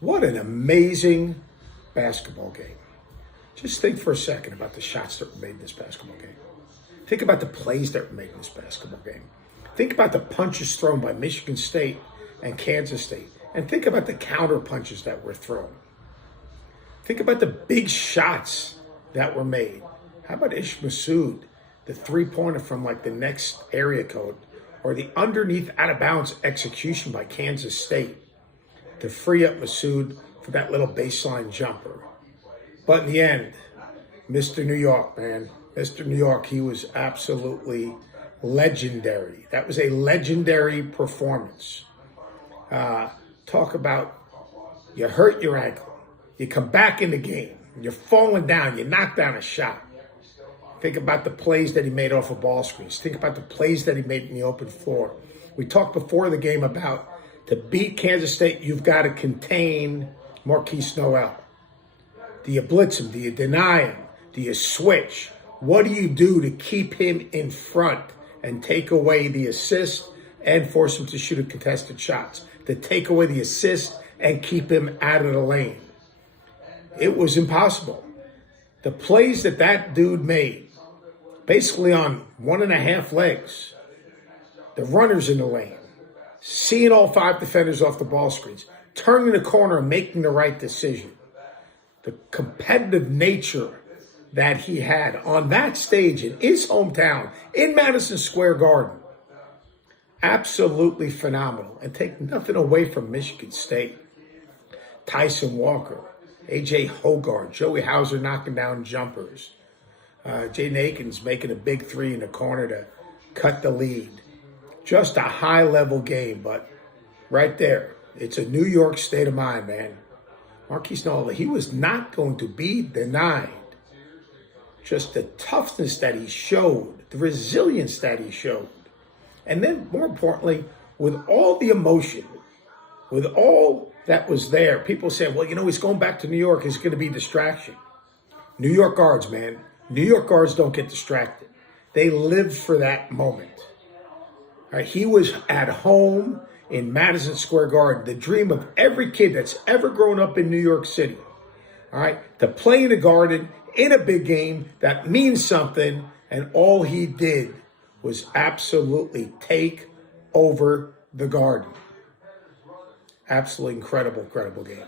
What an amazing basketball game. Just think for a second about the shots that were made in this basketball game. Think about the plays that were made in this basketball game. Think about the punches thrown by Michigan State and Kansas State. And think about the counter punches that were thrown. Think about the big shots that were made. How about Ish Massoud, the three-pointer from like the next area code, or the underneath out-of-bounds execution by Kansas State to free up Massoud for that little baseline jumper. But in the end, Mr. New York, man, Mr. New York, he was absolutely legendary. That was a legendary performance. Talk about you hurt your ankle, you come back in the game, you're falling down, you knock down a shot. Think about the plays that he made off of ball screens. Think about the plays that he made in the open floor. We talked before the game about to beat Kansas State, you've got to contain Markquis Nowell. Do you blitz him? Do you deny him? Do you switch? What do you do to keep him in front and take away the assist and force him to shoot a contested shots? To take away the assist and keep him out of the lane. It was impossible. The plays that dude made, basically on 1.5 legs, the runners in the lane, seeing all 5 defenders off the ball screens, turning the corner and making the right decision. The competitive nature that he had on that stage in his hometown, in Madison Square Garden, absolutely phenomenal. And take nothing away from Michigan State. Tyson Walker, A.J. Hogarth, Joey Hauser knocking down jumpers. Jaden Akins making a big three in the corner to cut the lead. Just a high-level game, but right there, it's a New York state of mind, man. Markquis Nowell, he was not going to be denied. Just the toughness that he showed, the resilience that he showed. And then, more importantly, with all the emotion, with all that was there, people said, well, he's going back to New York. It's going to be a distraction. New York guards, man. New York guards don't get distracted. They live for that moment. All right, he was at home in Madison Square Garden, the dream of every kid that's ever grown up in New York City. All right, to play in the Garden in a big game that means something, and all he did was absolutely take over the Garden. Absolutely incredible, incredible game.